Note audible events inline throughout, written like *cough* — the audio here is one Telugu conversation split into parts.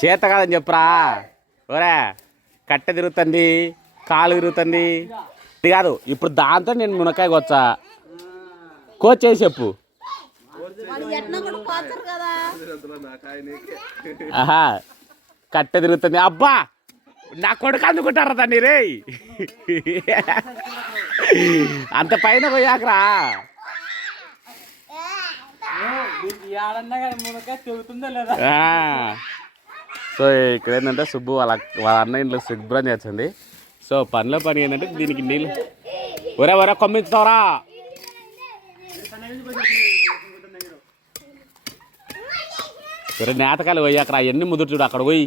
చేత కాదని చెప్పురా. ఓరే కట్టె తిరుగుతుంది కాలు తిరుగుతుంది. ఇది కాదు ఇప్పుడు దాంతో నేను మునక్కాయ కొచ్చా చెప్పు. కూడా పోతారు కదా. ఆహా కట్టె తిరుగుతుంది. అబ్బా నా కొడుకు అందుకుంటారా దాన్ని రే? అంత పైన పోయాకరా. ఏడన్నా కానీ మునక చెబుతుందా లేదా? ఆ. సో ఇక్కడ ఏంటంటే సుబ్బు వాళ్ళ వాళ్ళ అన్న ఇంట్లో శుభ్రం చేస్తుంది. సో పనిలో పని ఏంటంటే దీనికి నీళ్ళు. ఒరే ఒరే కొమ్మిస్తావరా ఒరే నేతకాయలు పోయి అక్కడ అవన్నీ ముదురు చూడు అక్కడ పోయి.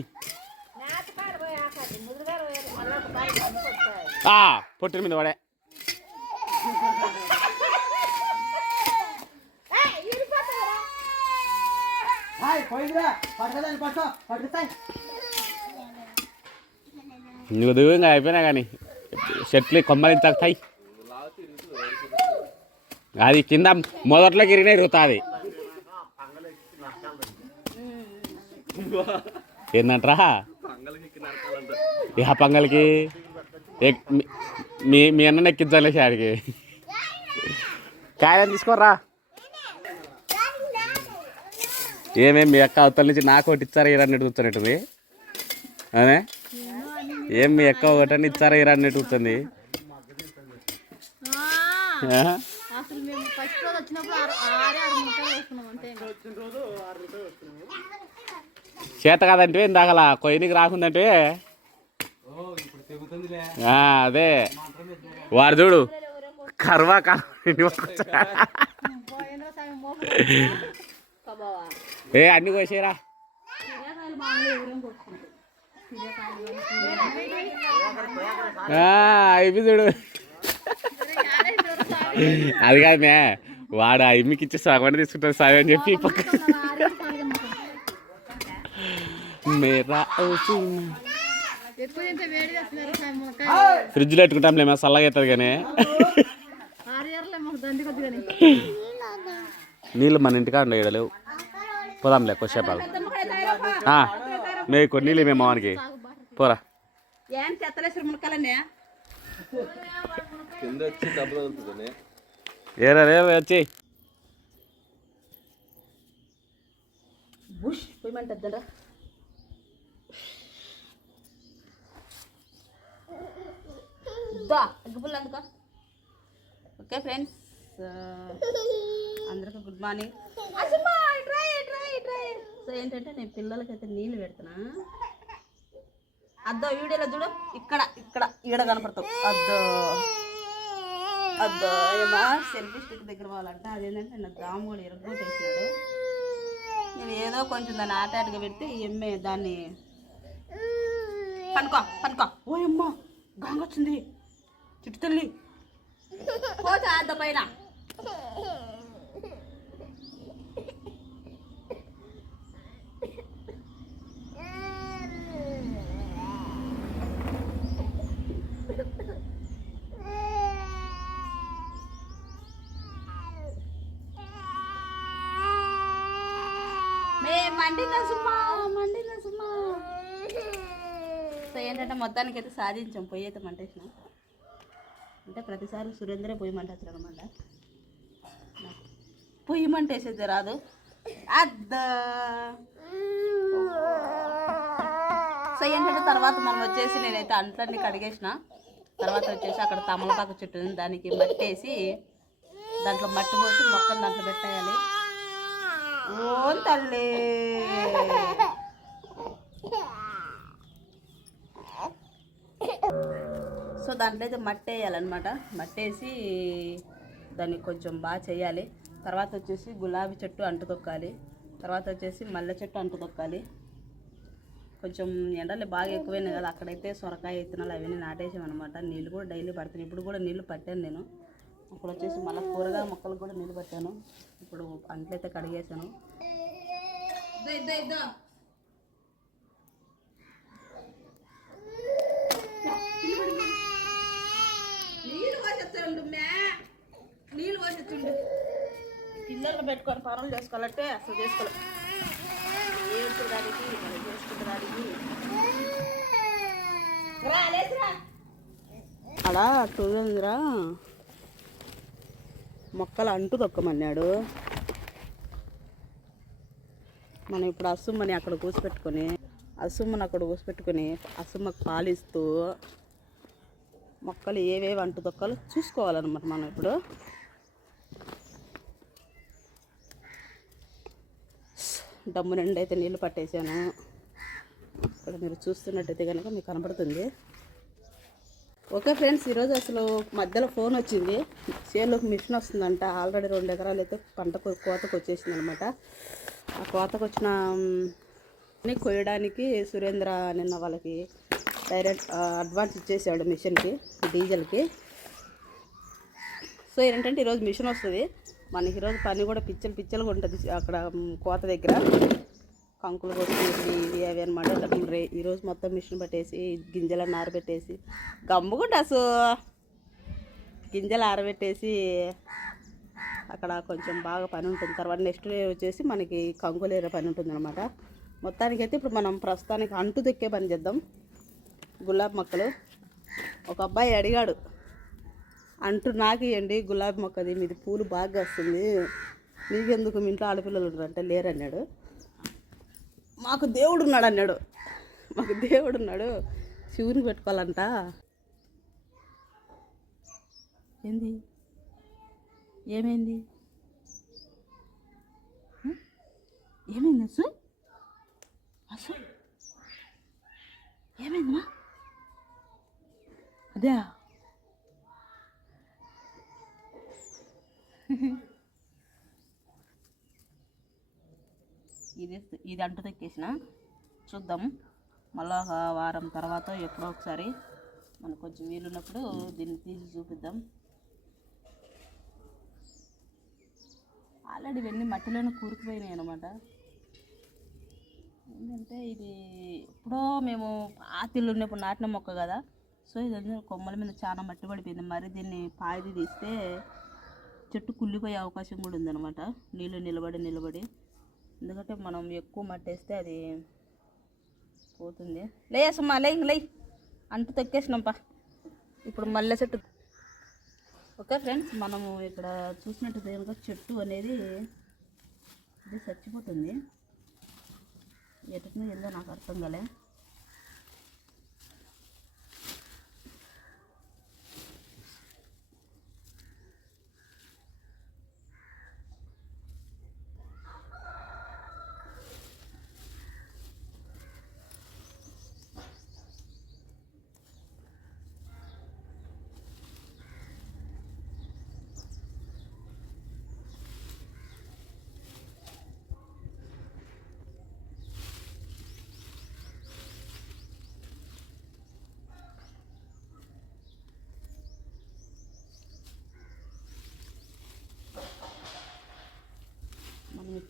ఆ, పొట్టిన మీద పడే. నువ్వు దిగుగా అయిపోయినా కానీ చెట్లు కొమ్మలు తగ్గుతాయి అది కింద మొదట్లో గిరిగిన ఇరుగుతుంది ఏందంట్రా? ఇహ పంగల్కి ఎక్- మీ- మీ అన్న నెక్కించాలి ఆడికి కాయలు తీసుకోర్రా. ఏమేమి మీ అక్క అవతల నుంచి నాకు ఒకటి ఇచ్చారా ఇరన్నట్టు కూర్చొని అదే? ఏం మీ అక్క ఒకటని ఇచ్చారా ఇరన్నట్టు కూర్చుంది చేత కాదంటే ఇందాకలా కొయ్యనికి రాకుందంటే? అదే. వాడు చూడు కర్వా *laughs* కబావా ఏ అన్ని కోసేరా. సూర్యకాయలు మామూలు ఎవరేం కొట్టుకుంటారు సూర్యకాయలు అయిపి చూడు. అది కాదు మే వాడు ఆ ఇమ్మికి ఇచ్చి సగం తీసుకుంటాడు సగం అని చెప్పి పక్క. మేరా ఫ్రిడ్జ్లో పెట్టుకుంటాం లేమో చల్లగా అవుతుంది కానీ. నీళ్ళు మన ఇంటికాడ ఉండవు ఈడ లేవు. పోదాంలే కొద్దిసేపు మే కొన్ని నీళ్ళు మేము మావానికి పోరా. ఏం చెత్తలేసారు మునక్కాయలనే ఏరా రే వచ్చి. బుష్ పోయమంటద్దా దా అగ్గిపుల్ల అందుకో. Okay friends. అందరికి గుడ్ మార్నింగ్ సో ఏంటంటే నేను పిల్లలకైతే నీళ్ళు పెడుతున్నా. అద్దో వీడియోలో చూడు. ఇక్కడ ఇక్కడ ఈడ కనపడతాం అద్దో. అద్దో. ఏమా సెల్ఫీ స్టిక్ దగ్గర పోవాలంటే. అదేంటంటే నా దాము కూడా ఎరగొట్టేసినాడు. నేను ఏదో కొంచెం దాన్ని ఆట పెడితే ఎమ్మె దాన్ని పనుకో పనుకో. ఓ అమ్మ గాంగ చుట్టు తల్లి. పోతా అద్ద పైన. మండిన సుమా మండిన సుమా. సో ఏంటంటే మొత్తానికి అయితే సాధించాం. పొయ్యి అయితే మంటేసిన. అంటే ప్రతిసారి సురేంద్రే పొయ్యి మంటేస్తాడు అనమాట పొయ్యి మంటేసేది రాదు. అద్ద. సో తర్వాత మనం వచ్చేసి నేనైతే అంట్లన్నీ కడిగేసిన. తర్వాత వచ్చేసి అక్కడ తమలపాకు చెట్టు ఉంది దానికి మట్టేసి దాంట్లో మట్టి పోసి మొక్కలు దాంట్లో పెట్టేయాలి. ఓ తల్లి. సో దాంట్లో అయితే మట్టి వేయాలన్నమాట. మట్టేసి దాన్ని కొంచెం బాగా చేయాలి. తర్వాత వచ్చేసి గులాబీ చెట్టు అంటు తొక్కాలి తర్వాత వచ్చేసి మల్లె చెట్టు అంటు తొక్కాలి కొంచెం ఎండలు బాగా ఎక్కువైనాయి కదా అక్కడైతే సొరకాయ విత్తనాలు అవన్నీ నాటేసామన్నమాట. నీళ్ళు కూడా డైలీ పడుతున్నాయి ఇప్పుడు కూడా నీళ్ళు పట్టాను నేను. అప్పుడు వచ్చేసి మళ్ళీ కూరగాయ మొక్కలకు కూడా నీళ్ళు పట్టాను. ఇప్పుడు అంట్లయితే కడిగేసాను. పిల్లలు పెట్టుకొని పనులు చేసుకోవాలంటే అసలు చేసుకోలేదు అలా తులేంద్ర మొక్కలు అంటు తొక్కమన్నాడు. మనం ఇప్పుడు అసుమ్మని అక్కడ కూసిపెట్టుకొని అసుమ్మని అక్కడ కూసిపెట్టుకొని అసుమ్మకు పాలిస్తూ మొక్కలు ఏవేవి అంటు తొక్కలు చూసుకోవాలన్నమాట మనం ఇప్పుడు. డమ్ము నిండా అయితే నీళ్ళు పట్టేశాను. ఇక్కడ మీరు చూస్తున్నట్టయితే కనుక మీకు కనపడుతుంది. ఓకే ఫ్రెండ్స్ ఈరోజు అసలు మధ్యలో ఫోన్ వచ్చింది. చేలోకి మిషన్ వస్తుందంట. ఆల్రెడీ రెండు ఎకరాలు అయితే పంట కోతకు వచ్చేసింది అనమాట ఆ కోతకు వచ్చిన కొయ్యడానికి సురేంద్ర నిన్న వాళ్ళకి డైరెక్ట్ అడ్వాన్స్ ఇచ్చేసాడు మిషన్కి డీజిల్కి. సో ఏంటంటే ఈరోజు మిషన్ వస్తుంది. మనకి ఈరోజు పని కూడా పిచ్చలు పిచ్చలుగా ఉంటుంది అక్కడ కోత దగ్గర. కంకులు కొట్టేసి ఇవి అవి అనమాట రే ఈరోజు మొత్తం మిషన్ పట్టేసి గింజలను ఆరబెట్టేసి గమ్ముకుంటా అసలు గింజలు ఆరబెట్టేసి అక్కడ కొంచెం బాగా పని ఉంటుంది. తర్వాత నెక్స్ట్ డే వచ్చేసి మనకి కంకులేరే పని ఉంటుంది అనమాట మొత్తానికైతే ఇప్పుడు మనం ప్రస్తుతానికి అంటు దొక్కే పని చేద్దాం. గులాబీ మొక్కలు. ఒక అబ్బాయి అడిగాడు అంటూ నాకేయండి గులాబీ మొక్కది మీది పూలు బాగా వస్తుంది నీకెందుకు మీ ఇంట్లో ఆడపిల్లలు ఉండరు లేరన్నాడు. మాకు దేవుడు ఉన్నాడు అన్నాడు మాకు దేవుడు ఉన్నాడు శివుని పెట్టుకోవాలంట. ఏంది? ఏమైంది? ఏమైంది అసలు? అసలు? ఏమైందమ్మా అదే ఇది ఇది అంటు తెక్కేసిన చూద్దాం. మళ్ళా ఒక వారం తర్వాత ఎప్పుడో ఒకసారి మనకు కొంచెం వీలున్నప్పుడు దీన్ని తీసి చూపిద్దాం. ఆల్రెడీ ఇవన్నీ మట్టిలోనే కూరుకుపోయినాయి అనమాట ఏంటంటే ఇది ఎప్పుడో మేము పాతిల్లు ఉన్నప్పుడు నాటిన మొక్క కదా. సో ఇది కొమ్మల మీద చాలా మట్టి పడిపోయింది. మరి దీన్ని పాయిది తీస్తే చెట్టు కుళ్ళిపోయే అవకాశం కూడా ఉందన్నమాట. నీళ్ళు నిలబడి నిలబడి. ఎందుకంటే మనం ఎక్కువ మట్టి వేస్తే అది పోతుంది. లేసమ్మా లే లే అంటు తొక్కేసినాంపా. ఇప్పుడు మల్లె చెట్టు. ఓకే ఫ్రెండ్స్ మనము ఇక్కడ చూసినట్టు కనుక చెట్టు అనేది ఇది చచ్చిపోతుంది. ఎటుకునో ఏందో నాకు అర్థం కాలే.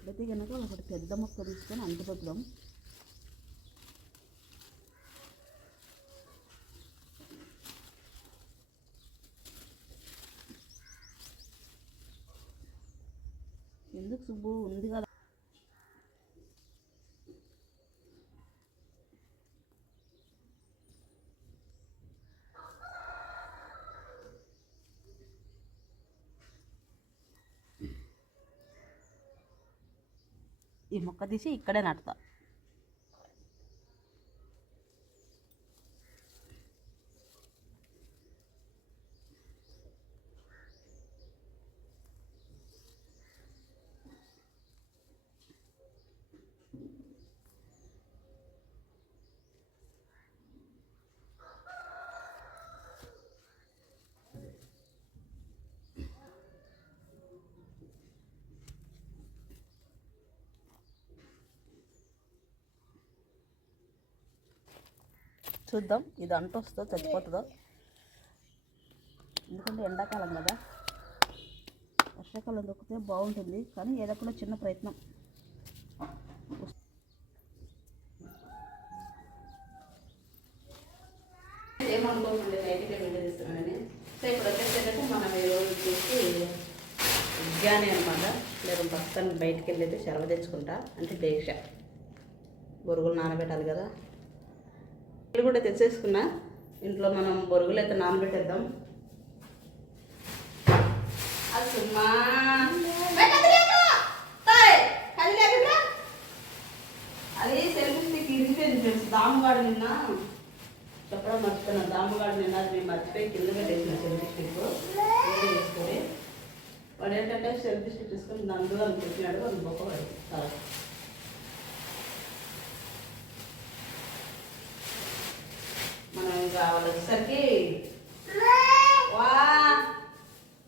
మనం ఎప్పుడైతే కనుక ఒకటి పెద్ద మొక్క తీసుకొని అంటుపడదాం ఎందుకు సుబ్బు? ఉంది కదా. ఈ మొక్క తీసి ఇక్కడే నాటుతా. చూద్దాం. ఇది అంట వస్తుందో? చచ్చిపోతుందో? ఎందుకంటే ఎండాకాలం కదా. వర్షాకాలం దొక్కితే బాగుంటుంది. కానీ ఏదో కూడా చిన్న ప్రయత్నం. ఏమనుకోకుండా నైట్గా వీడియో తీస్తున్నానని సో ఇప్పుడు వచ్చేసేటట్టు మనం ఈరోజు వచ్చేసి అనమాట లేదా ప్రస్తుతానికి బయటికి వెళ్ళి అయితే సెలవు తెచ్చుకుంటా. అంటే దీక్ష బొరుగులు నానబెట్టాలి కదా. కూడా తెచ్చేసుకున్నా. ఇంట్లో మనం బొరుగులు అయితే నానబెట్టేద్దాం. అసమ్మా అది సెల్ఫీ ఇరిగిపోయింది ఫ్రెండ్స్ దామగాడు నిన్న. చెప్పడం మర్చిపోయినా దామగాడు నిన్న అది మేము మర్చిపోయి కింద పెట్టేసిన సెల్ఫీ స్టిక్ వాడు ఏంటంటే సెల్ఫ్ స్టిక్ తీసుకొని నందులో అని చెప్పినాడు అది గొప్పవాడు చాలా కావాలి వచ్చేసరికి వా.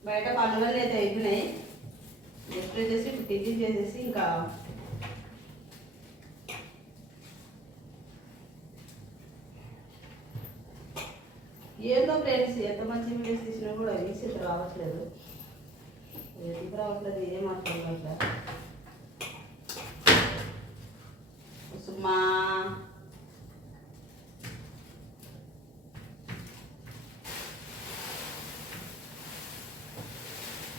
బయట పనులు అయితే అయిపోయినాయి. నెక్స్ట్ వచ్చేసి టిఫిన్ చేసేసి ఇంకా. ఏందో ఫ్రెండ్స్ ఎంత మంచి వీడియోస్ తీసినా కూడా వీసెట్ రావట్లేదు. ఎందుకు రావట్లేదు ఏం అర్థం కావట్లేదు. సుమ్మా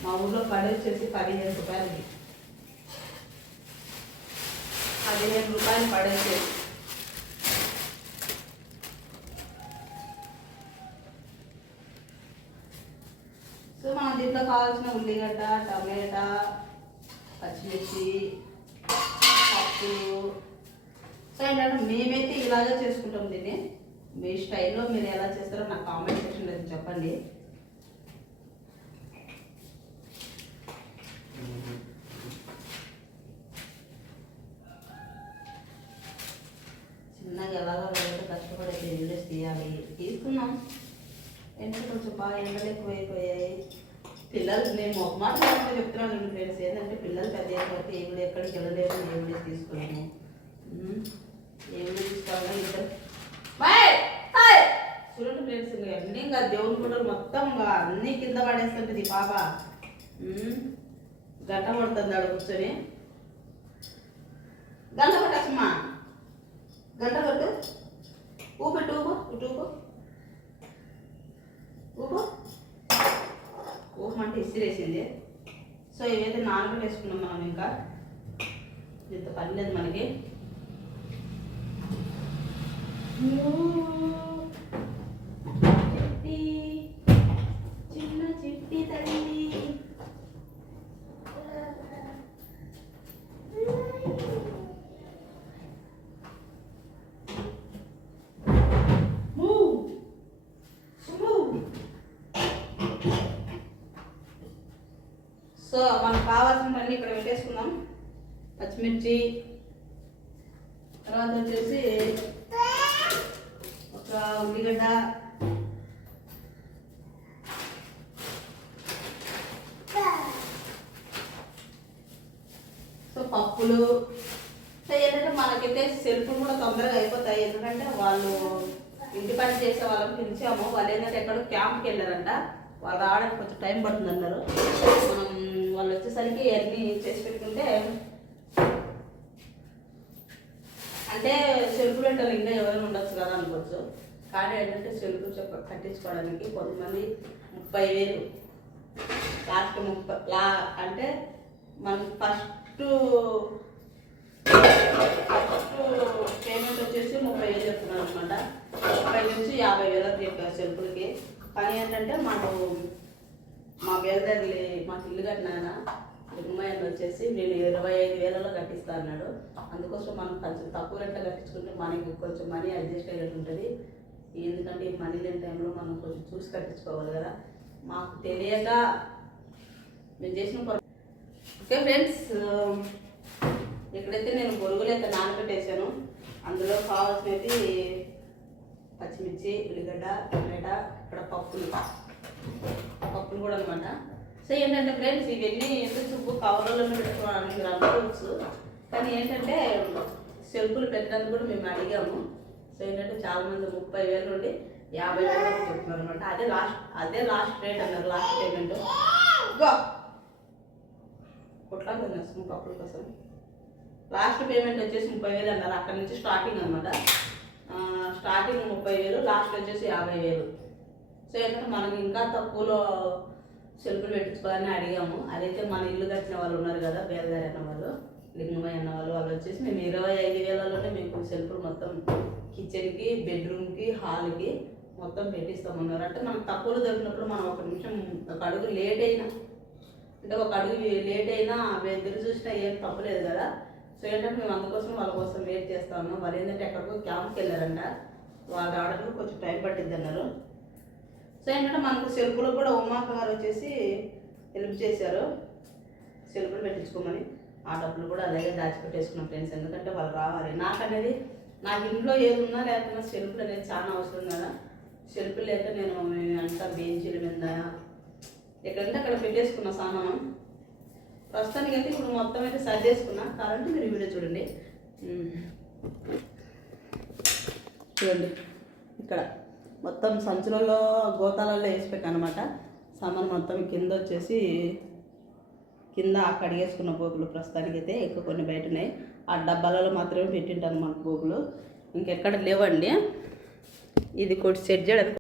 మా ఊర్లో పడి వచ్చేసి పదిహేను రూపాయలకి పదిహేను రూపాయలు పడేసేసి. సో మనం దీంట్లో కావాల్సిన ఉల్లిగడ్డ టమాటా పచ్చిమిర్చి పప్పు. సో ఏంటంటే మేమైతే ఇలాగే చేసుకుంటాం దీన్ని. మీ స్టైల్లో మీరు ఎలా చేస్తారో నాకు కామెంట్ సెక్షన్లో చెప్పండి. ఎలాగో బయట కష్టపడి అయితే తీయాలి. తీసుకున్నాం. ఎందుకు కొంచెం బాగా ఎండలు ఎక్కువైపోయాయి. పిల్లలు నేను ఒక మాట చెప్తున్నాను ఫ్రెండ్స్ ఏంటంటే పిల్లలు పెద్ద అయిపోతే ఏమి ఎక్కడికి వెళ్ళలేదు ఏమి తీసుకున్నాము ఏమి తీసుకోవాలి ఇద్దరు చూడండి ఫ్రెండ్స్ అన్నీ ఇంకా దేవుని కూడా మొత్తం ఇంకా అన్నీ కింద పడేస్తుంటుంది పాప. గంట పడుతుంది ఆడ కూర్చొని. గంట పట్టమ్మా గంట కట్టు. ఊపెట్టు ఊపు ఇటు ఊపు. ఊపు. ఊపమంటే ఇసిరేసింది సో ఇవైతే నాలుగు వేసుకున్నాం మనం ఇంకా ఇంత పని లేదు మనకి. ఉల్లిగడ్డ సో పప్పులు. సో ఏంటంటే మనకైతే సెల్ఫ్లు కూడా తొందరగా అయిపోతాయి. ఎందుకంటే వాళ్ళు ఇంటి పని చేసే వాళ్ళని పిలిచాము. వాళ్ళు ఏంటంటే ఎక్కడో క్యాంప్కి వెళ్ళారంట. వాళ్ళు రావడానికి కొంచెం టైం పడుతుంది అన్నారు. మనం వాళ్ళు వచ్చేసరికి ఎర్లీ చేసి పెట్టుకుంటే అంటే సెల్ఫ్లు అంటే ఇంకా ఎవరైనా ఉండొచ్చు కదా అనుకోవచ్చు. కానీ ఏంటంటే సెల్ఫ్ చెప్ప కట్టించుకోవడానికి కొంతమంది ముప్పై వేలు. లాస్ట్ ముప్పై లా అంటే మన ఫస్ట్ ఫస్ట్ పేమెంట్ వచ్చేసి ముప్పై వేలు చెప్తున్నాను అనమాట ముప్పై నుంచి యాభై వేలు చెప్పారు సెల్ఫ్లకి. కానీ ఏంటంటే మాకు మా బేదర్లి మాకు ఇల్లు కట్టినాయన లింగమయ్యన వచ్చేసి నేను ఇరవై ఐదు వేలలో కట్టిస్తా అన్నాడు. అందుకోసం మనం కొంచెం తక్కువ రేట్లో కట్టించుకుంటే మనకి కొంచెం మనీ అడ్జస్ట్ అయినట్టు ఉంటుంది. ఎందుకంటే ఈ మనీ లేని టైంలో మనం కొంచెం చూసి కట్టించుకోవాలి కదా. మాకు తెలియక మేము చేసిన ఓకే ఫ్రెండ్స్ ఇక్కడైతే నేను బొరుగులు అయితే నానబెట్టేసాను అందులో కావాల్సినది పచ్చిమిర్చి ఉల్లిగడ్డ టమాటా ఇక్కడ పప్పులు. పప్పులు కూడా అనమాట సో ఏంటంటే ఫ్రెండ్స్ ఇవన్నీ ఎందుకు చూపు కవర్లలో పెట్టుకోవాలని మీరు అనుకోవచ్చు. కానీ ఏంటంటే సెల్ఫ్లు పెట్టడానికి కూడా మేము అడిగాము. సో ఏంటంటే చాలా మంది ముప్పై వేల నుండి యాభై వేలు వరకు చెప్తున్నారు అనమాట అదే లాస్ట్ అదే లాస్ట్ రేట్ అన్నారు లాస్ట్ పేమెంట్ గో కొట్లాడుతుంది నష్టం కోసం. లాస్ట్ పేమెంట్ వచ్చేసి ముప్పై వేలు అన్నారు. అక్కడ నుంచి స్టార్టింగ్ అనమాట స్టార్టింగ్ ముప్పై వేలు లాస్ట్ వచ్చేసి యాభై వేలు. సో ఏంటంటే మనకి ఇంకా తక్కువలో సెల్ఫ్లు పెట్టించుకోవాలని అడిగాము. అదైతే మన ఇల్లు కట్టిన వాళ్ళు ఉన్నారు కదా బేదగారి అన్న వాళ్ళు లింగమయ్య అన్న వాళ్ళు వాళ్ళు వచ్చేసి మేము ఇరవై ఐదు వేలలోనే మీకు సెల్ఫ్లు మొత్తం కిచెన్కి బెడ్రూమ్కి హాల్కి మొత్తం పెట్టిస్తామన్నారు అంటే మనకు తక్కువలు దొరికినప్పుడు మనం ఒక నిమిషం ఒక అడుగు లేట్ అయినా అంటే ఒక అడుగు లేట్ అయినా ఎదురు చూసినా ఏం తప్పలేదు కదా. సో ఏంటంటే మేము అందుకోసం వాళ్ళ కోసం వెయిట్ చేస్తాము వాళ్ళు ఏంటంటే ఎక్కడికో క్యాంప్కి వెళ్ళారంట. వాళ్ళు రావడానికి కొంచెం టైం పట్టింది అన్నారు. సో ఏంటంటే మనకు సెల్ఫ్లో కూడా ఉమాక గారు వచ్చేసి హెల్ప్ చేశారు. సెల్ఫ్లు పెట్టించుకోమని. ఆ డబ్బులు కూడా అలాగే దాచిపెట్టేసుకున్నాం ఫ్రెండ్స్. ఎందుకంటే వాళ్ళు రావాలి. నాకు అనేది నాకు ఇంట్లో ఏది ఉన్నా లేకున్నా సెల్ఫ్లు అనేది చాలా అవసరం కదా. సెల్ఫ్ లేక నేను అంతా బెంచీల మీద ఎక్కడంటే అక్కడ పెట్టేసుకున్న సామానం. ప్రస్తుతానికి అయితే ఇప్పుడు మొత్తం అయితే సర్దేసుకున్నా. కావాలంటే మీరు వీడియో చూడండి. చూడండి. ఇక్కడ మొత్తం సంచులలో గోతాలలో వేసి పెట్టానమాట. సామాన్ మొత్తం కింద వచ్చేసి కింద ఆ కడిగేసుకున్న పోగులు ప్రస్తుతానికి అయితే ఇంకా కొన్ని బయట ఉన్నాయి. ఆ డబ్బాలలో మాత్రమే పెట్టింటాను మన గోగులు ఇంకెక్కడ లేవండి. ఇది కొట్టి సెట్ చేయడానికి